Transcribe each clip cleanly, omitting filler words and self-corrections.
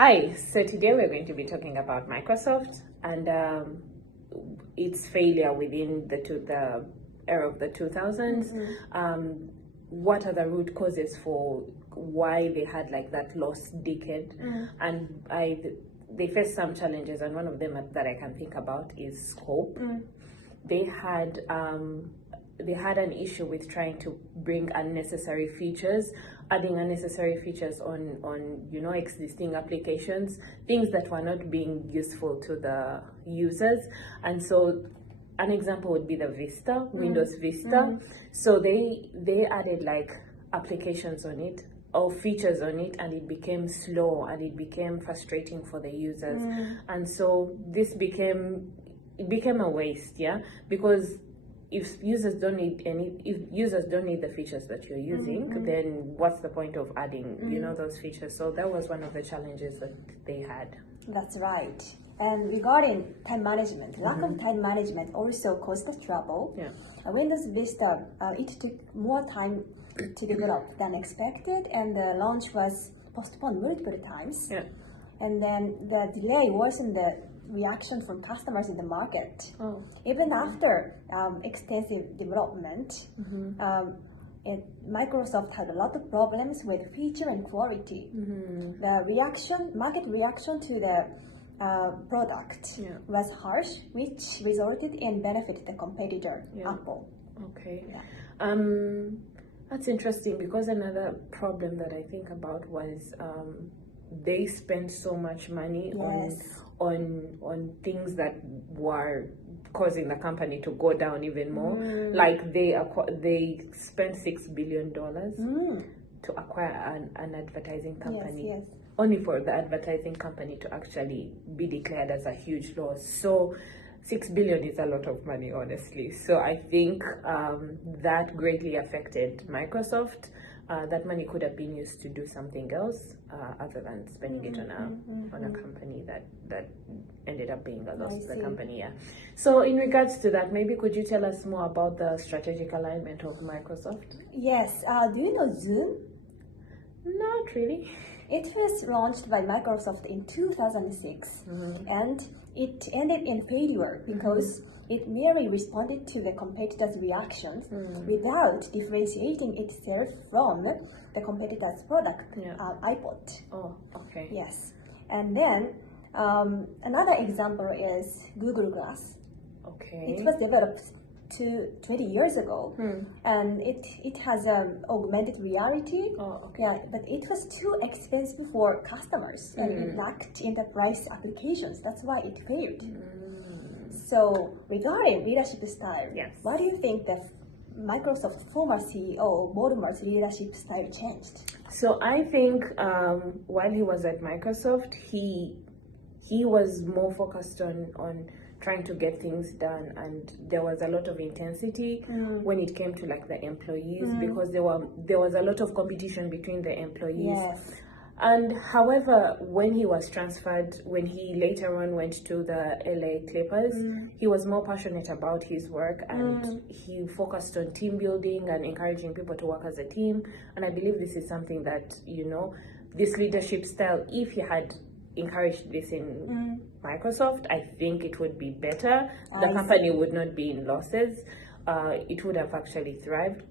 Hi, so today we're going to be talking about Microsoft and its failure within the era of the 2000s. What are the root causes for why they had like that lost decade? And they faced some challenges, and one of them that I can think about is scope. They had an issue with trying to bring unnecessary features, adding unnecessary features on existing applications, things that were not being useful to the users. And so an example would be the Vista, Windows Vista. So they added like applications on it or features on it, and it became slow and it became frustrating for the users. And so this became a waste, because if users don't need the features that you're using, then what's the point of adding those features? So that was one of the challenges that they had. That's right. And regarding time management, lack of time management also caused the trouble. Windows Vista, it took more time to develop than expected, and the launch was postponed multiple times. And then the delay worsened the reaction from customers in the market. Even after extensive development, Microsoft had a lot of problems with feature and quality. The market reaction to the product was harsh, which resulted in benefit the competitor, Apple. That's interesting, because another problem that I think about was they spent so much money on things that were causing the company to go down even more. Like they spent $6 billion to acquire an advertising company, only for the advertising company to actually be declared as a huge loss. So $6 billion is a lot of money, honestly. So I think that greatly affected Microsoft. That money could have been used to do something else other than spending it on a company that ended up being a loss to the company. So in regards to that, maybe could you tell us more about the strategic alignment of Microsoft? Yes. Do you know Zoom? Not really. It was launched by Microsoft in 2006, and it ended in failure because it merely responded to the competitors' reactions without differentiating itself from the competitor's product, iPod. Yes. And then another example is Google Glass. It was developed 20 years ago, and it has augmented reality. But it was too expensive for customers, and it lacked enterprise applications. That's why it failed. So regarding leadership style, what do you think the Microsoft former CEO Mortimer's leadership style changed? So I think while he was at Microsoft, he was more focused on trying to get things done, and there was a lot of intensity when it came to like the employees, because there was a lot of competition between the employees. And however, when he was transferred, when he later on went to the LA Clippers, he was more passionate about his work, and he focused on team building and encouraging people to work as a team. And I believe this is something that, this leadership style, if he had encouraged this in Microsoft, I think it would be better. The company would not be in losses. It would have actually thrived.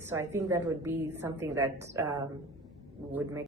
So I think that would be something that would make